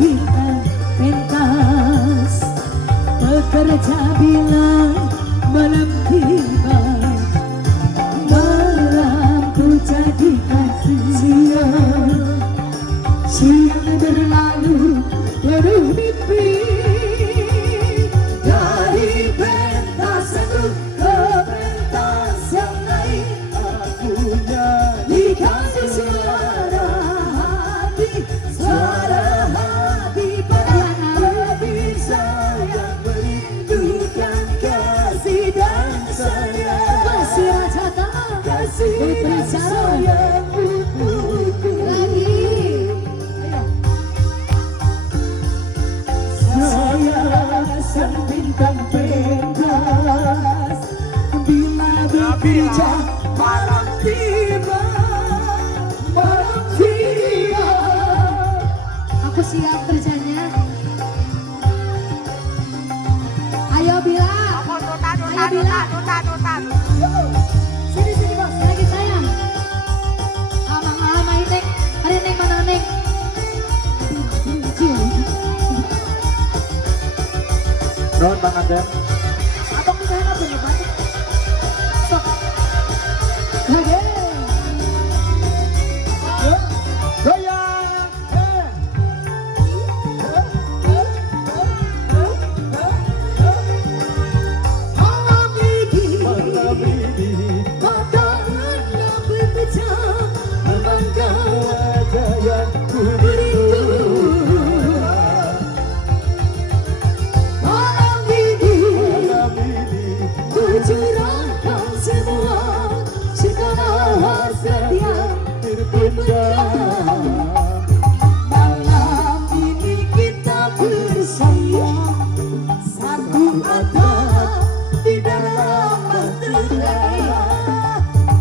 bintang pentas, pekerja bilang malam tiba, malam ku jadikan siang, siang berlalu penuh mimpi. Dari pentas satu ke pentas yang lain, aku dikasih suara hati, suara hati lebih sayang, merindukan kasih dan sayang. Kasih raja tak, kasih dan sayang untukku. Lagi saya sang bintang pentas, bila berbicara malam tiba, malam tiba. Aku siap kerjanya. Ayo Bila, ayo Bila. Sini sini bos, lagi sayang. Amang ayo Neng, hari Neng mana Neng? Nuhun Bang Anden. Abang bisa apa nih Pak? Sok. Lagi. Goyang. Malam ini, Malam ini matahari berpecah, memandang wajah yang ku rindu. Malam ini, malam ini ku curahkan semua segala hasrat yang terpendam. Malam ini kita bersayang, satu atap di dalam bahtera.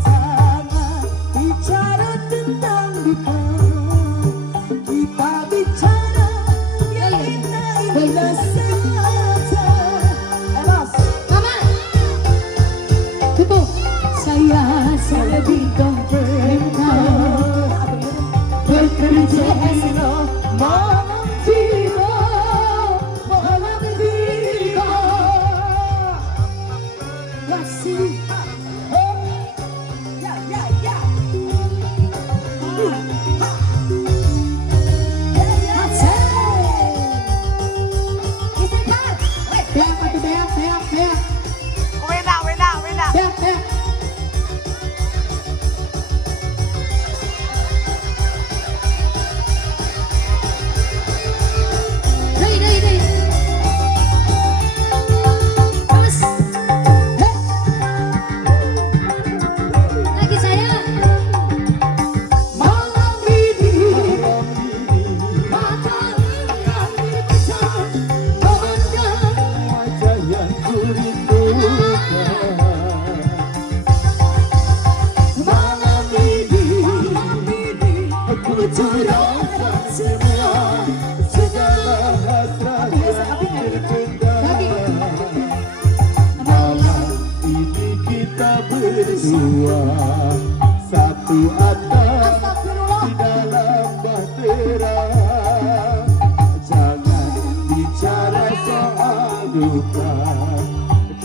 Jangan bicara tentang duka, kita bicara yang indah-indah saja. Emas, Mama, Tutup. Saya bintang pentas, bekerja malam tiba, malam tiba. Masih ya ya ya. Lagi sayang. Malam ini matahari berpecah, memandang wajah yang ku rindukan. malam ini ku curahkan semua segala Hasrat yang terpendam. malam Ini kita berdua, satu atap di dalam bahtera. Jangan bicara soal duka,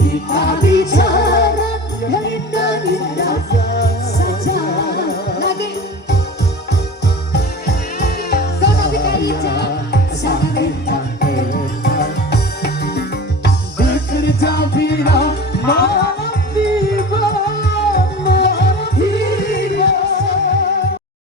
kita bicara yang indah-indah saja. Lagi kau tapi Kak Ica.